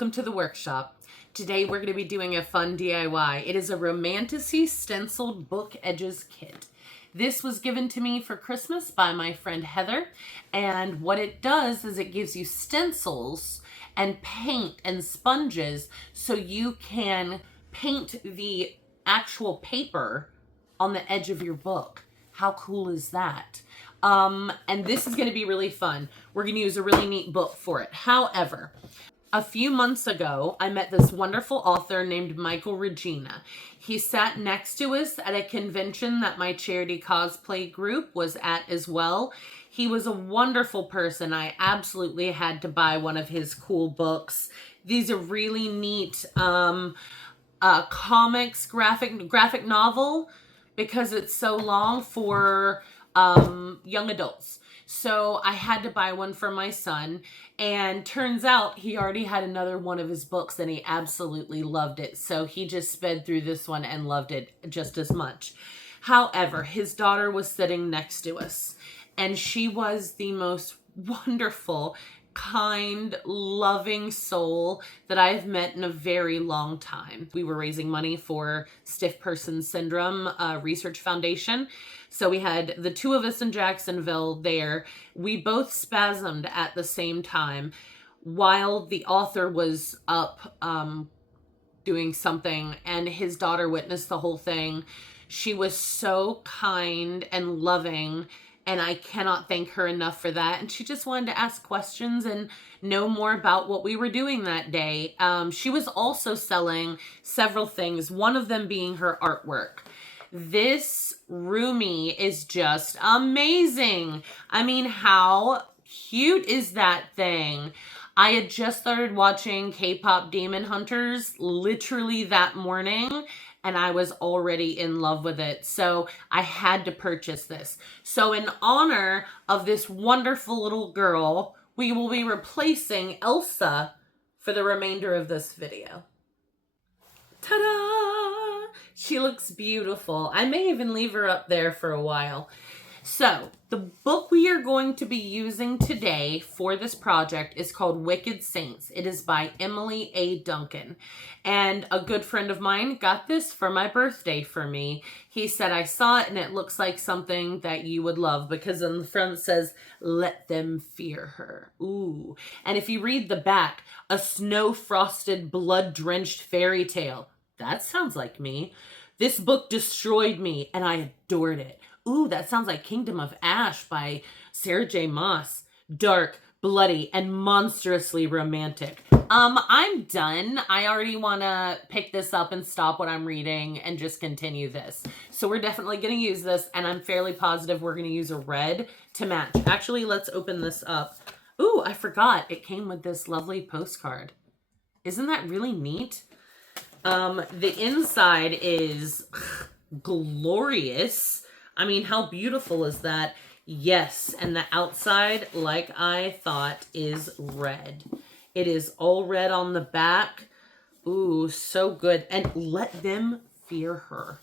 welcome to the workshop. Today we're going to be doing a fun DIY. It is a Romantasy stenciled book edges kit. This was given to me for Christmas by my friend Heather, and what it does is it gives you stencils and paint and sponges so you can paint the actual paper on the edge of your book. How cool is that? And this is going to be really fun. We're going to use a really neat book for it. However, a few months ago, I met this wonderful author named Michael Regina. He sat next to us at a convention that my charity cosplay group was at as well. He was a wonderful person. I absolutely had to buy one of his cool books. These are really neat comics, graphic novel, because it's so long for young adults. So I had to buy one for my son, and turns out he already had another one of his books and he absolutely loved it. So he just sped through this one and loved it just as much. However, his daughter was sitting next to us, and she was the most wonderful, kind, loving soul that I've met in a very long time. We were raising money for Stiff Person Syndrome Research Foundation. So we had the two of us in Jacksonville there. We both spasmed at the same time while the author was up doing something, and his daughter witnessed the whole thing. She was so kind and loving, and I cannot thank her enough for that. And she just wanted to ask questions and know more about what we were doing that day. She was also selling several things, one of them being her artwork. This roomie is just amazing. I mean, how cute is that thing? I had just started watching K-pop Demon Hunters literally that morning, and I was already in love with it. So I had to purchase this. So in honor of this wonderful little girl, we will be replacing Elsa for the remainder of this video. Ta-da! She looks beautiful. I may even leave her up there for a while. So, the book we are going to be using today for this project is called Wicked Saints. It is by Emily A. Duncan. And a good friend of mine got this for my birthday for me. He said, I saw it and it looks like something that you would love, because on the front it says, let them fear her. Ooh. And if you read the back, a snow-frosted, blood-drenched fairy tale. That sounds like me. This book destroyed me and I adored it. Ooh, that sounds like Kingdom of Ash by Sarah J. Maas. Dark, bloody, and monstrously romantic. I'm done. I already want to pick this up and stop what I'm reading and just continue this. So we're definitely going to use this, and I'm fairly positive we're going to use a red to match. Actually, let's open this up. Ooh, I forgot. It came with this lovely postcard. Isn't that really neat? The inside is glorious. I mean, how beautiful is that? Yes, and the outside, like I thought, is red. It is all red on the back. Ooh, so good. And let them fear her.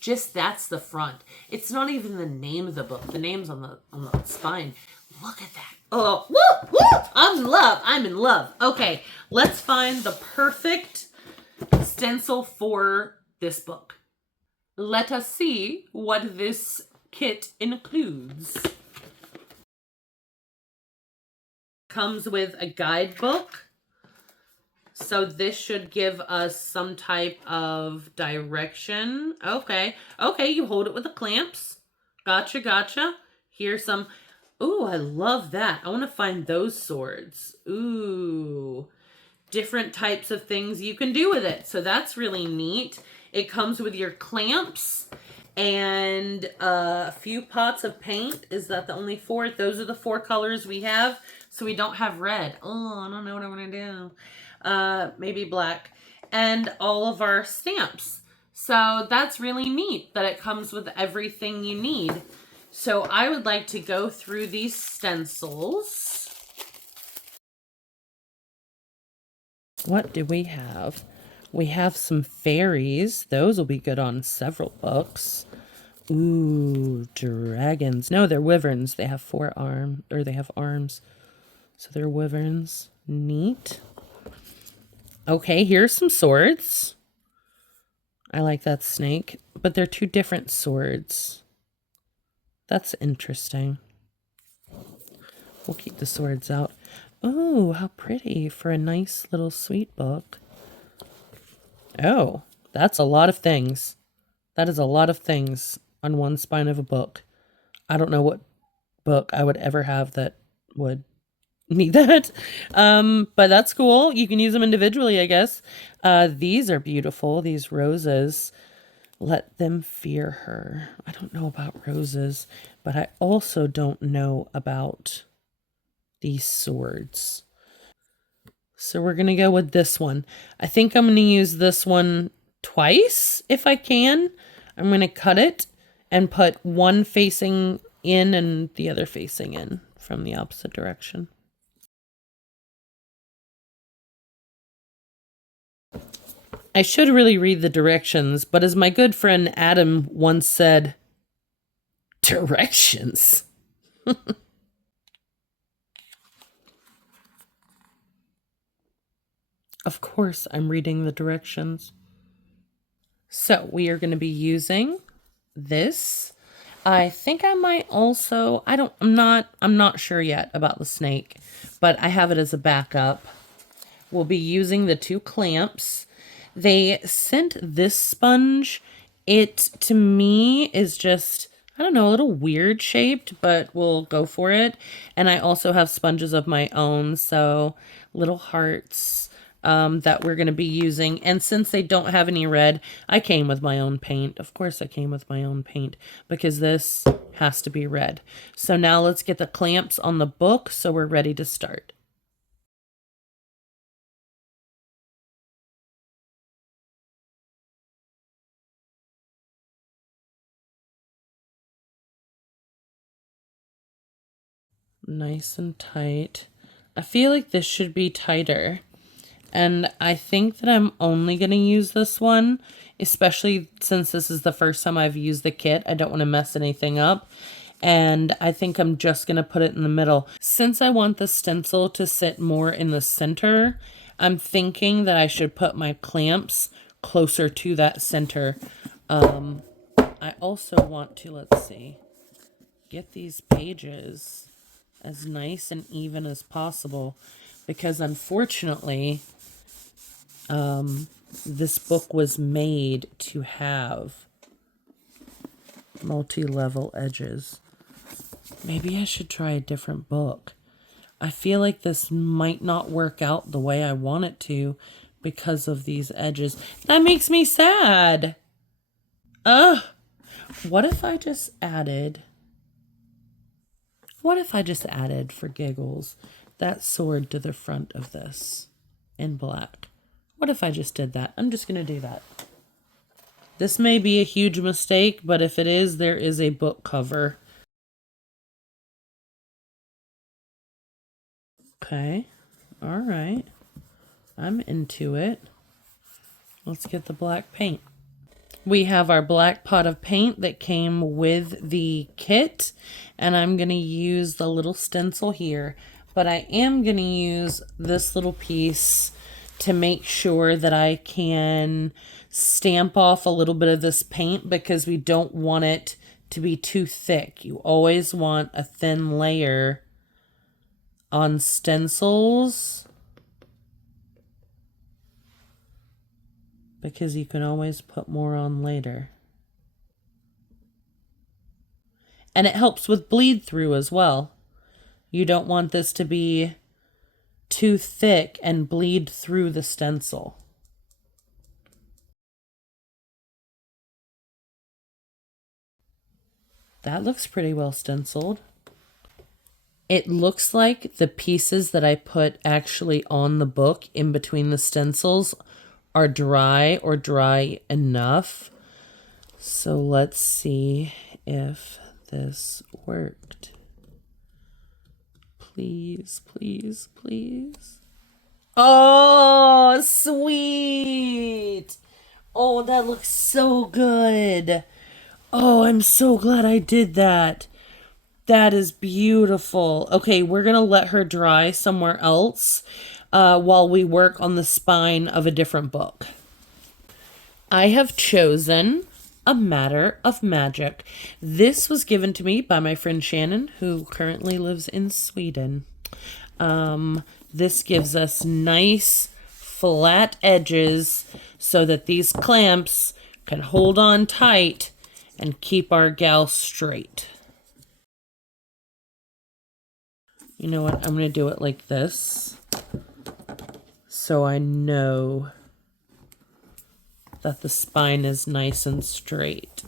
Just that's the front. It's not even the name of the book. The name's on the spine. Look at that. Oh, woo, woo! I'm in love. I'm in love. Okay, let's find the perfect stencil for this book. Let us see what this kit includes. Comes with a guidebook. So this should give us some type of direction. Okay, you hold it with the clamps. Gotcha. Here's some. Ooh, I love that. I want to find those swords. Ooh. Different types of things you can do with it. So that's really neat. It comes with your clamps and a few pots of paint. Is that the only four? Those are the four colors we have. So we don't have red. Oh, I don't know what I'm going to do. Maybe black. And all of our stamps. So that's really neat that it comes with everything you need. So I would like to go through these stencils. What do we have? We have some fairies. Those will be good on several books. Ooh, dragons. No, they're wyverns. They have they have arms. So they're wyverns. Neat. Okay, here's some swords. I like that snake, but they're two different swords. That's interesting. We'll keep the swords out. Oh, how pretty for a nice little sweet book. Oh, that's a lot of things. That is a lot of things on one spine of a book. I don't know what book I would ever have that would need that. But that's cool. You can use them individually, I guess. These are beautiful, these roses. Let them fear her. I don't know about roses, but I also don't know about these swords. So we're going to go with this one. I think I'm going to use this one twice if I can. I'm going to cut it and put one facing in and the other facing in from the opposite direction. I should really read the directions, but as my good friend Adam once said, directions. Of course, I'm reading the directions. So we are going to be using this. I think I might also, I'm not sure yet about the snake, but I have it as a backup. We'll be using the two clamps. They sent this sponge. It, to me, is just, I don't know, a little weird shaped, but we'll go for it. And I also have sponges of my own, so little hearts that we're going to be using. And since they don't have any red, I came with my own paint. Of course I came with my own paint because this has to be red. So now let's get the clamps on the book so we're ready to start. Nice and tight. I feel like this should be tighter. And I think that I'm only going to use this one, especially since this is the first time I've used the kit. I don't want to mess anything up. And I think I'm just going to put it in the middle. Since I want the stencil to sit more in the center, I'm thinking that I should put my clamps closer to that center. I also want to, let's see, get these pages as nice and even as possible, because unfortunately this book was made to have multi-level edges. Maybe I should try a different book. I feel like this might not work out the way I want it to because of these edges. That makes me sad. What if I just added for giggles that sword to the front of this in black? What if I just did that? I'm just going to do that. This may be a huge mistake, but if it is, there is a book cover. Okay. All right. I'm into it. Let's get the black paint. We have our black pot of paint that came with the kit, and I'm going to use the little stencil here, but I am going to use this little piece to make sure that I can stamp off a little bit of this paint because we don't want it to be too thick. You always want a thin layer on stencils because you can always put more on later. And it helps with bleed through as well. You don't want this to be too thick and bleed through the stencil. That looks pretty well stenciled. It looks like the pieces that I put actually on the book in between the stencils are dry or dry enough. So let's see if this worked. Please, please, please. Oh, sweet. Oh, that looks so good. Oh, I'm so glad I did that. That is beautiful. Okay, we're going to let her dry somewhere else. while we work on the spine of a different book. I have chosen A Matter of Magic. This was given to me by my friend Shannon, who currently lives in Sweden. This gives us nice flat edges so that these clamps can hold on tight and keep our gal straight. You know what? I'm going to do it like this so I know that the spine is nice and straight.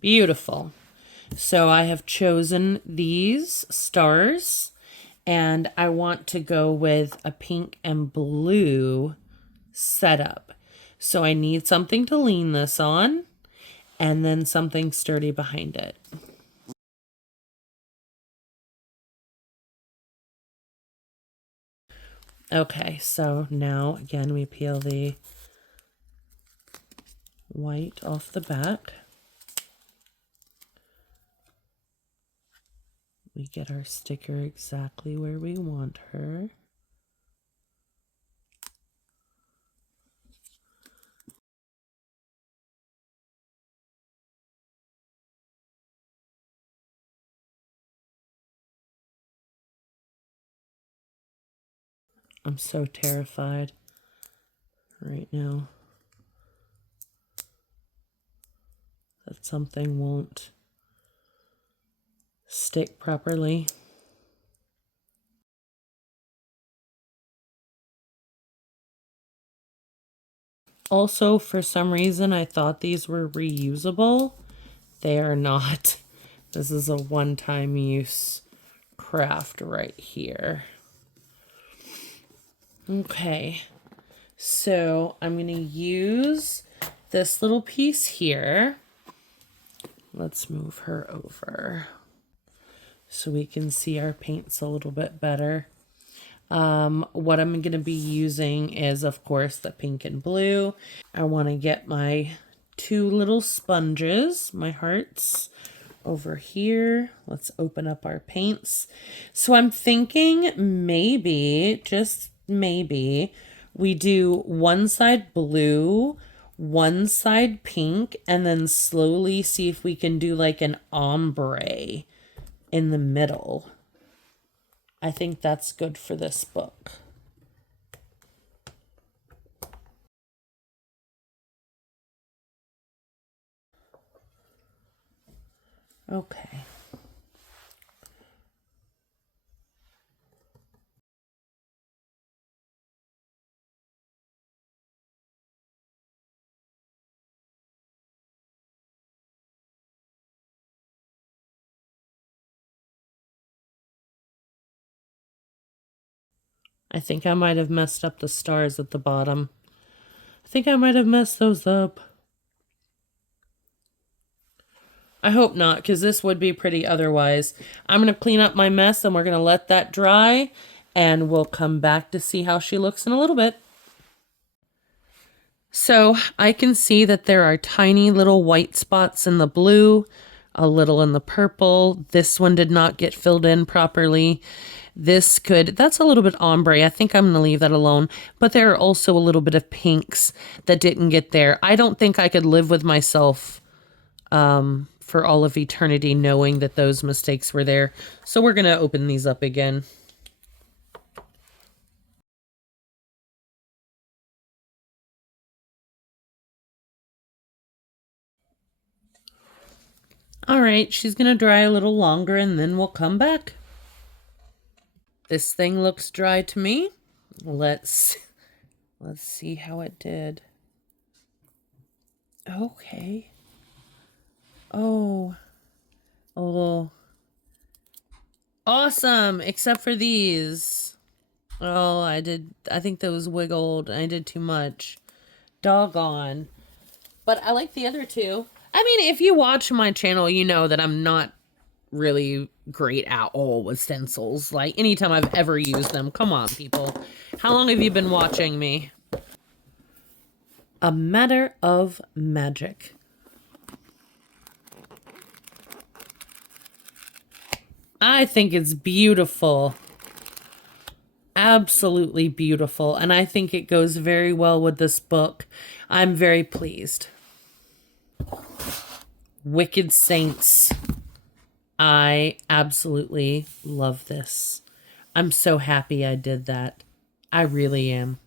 Beautiful. So I have chosen these stars, and I want to go with a pink and blue setup. So I need something to lean this on, and then something sturdy behind it. Okay, so now again we peel the white off the back. We get our sticker exactly where we want her. I'm so terrified right now that something won't stick properly. Also, for some reason, I thought these were reusable. They are not. This is a one-time use craft right here. Okay, so I'm going to use this little piece here. Let's move her over so we can see our paints a little bit better. What I'm going to be using is, of course, the pink and blue. I want to get my two little sponges, my hearts, over here. Let's open up our paints. So I'm thinking maybe, just maybe, we do one side blue, one side pink, and then slowly see if we can do like an ombre in the middle. I think that's good for this book. Okay. I think I might have messed up the stars at the bottom. I think I might have messed those up. I hope not, because this would be pretty otherwise. I'm going to clean up my mess, and we're going to let that dry, and we'll come back to see how she looks in a little bit. So I can see that there are tiny little white spots in the blue, a little in the purple. This one did not get filled in properly. That's a little bit ombre. I think I'm going to leave that alone. But there are also a little bit of pinks that didn't get there. I don't think I could live with myself for all of eternity knowing that those mistakes were there. So we're going to open these up again. All right, she's going to dry a little longer and then we'll come back. This thing looks dry to me. Let's see how it did. Okay. Oh. Awesome, except for these. Oh, I think those wiggled. I did too much. Doggone. But I like the other two. I mean, if you watch my channel, you know that I'm not really great at all with stencils. Like, anytime I've ever used them. Come on, people. How long have you been watching me? A Matter of Magic. I think it's beautiful. Absolutely beautiful. And I think it goes very well with this book. I'm very pleased. Wicked Saints. I absolutely love this. I'm so happy I did that. I really am.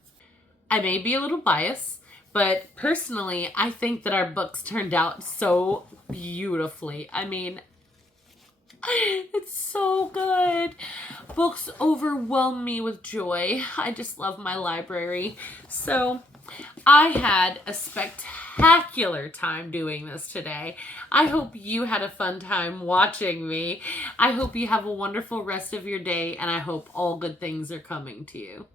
I may be a little biased, but personally, I think that our books turned out so beautifully. I mean, it's so good. Books overwhelm me with joy. I just love my library. So, I had a spectacular time doing this today. I hope you had a fun time watching me. I hope you have a wonderful rest of your day, and I hope all good things are coming to you.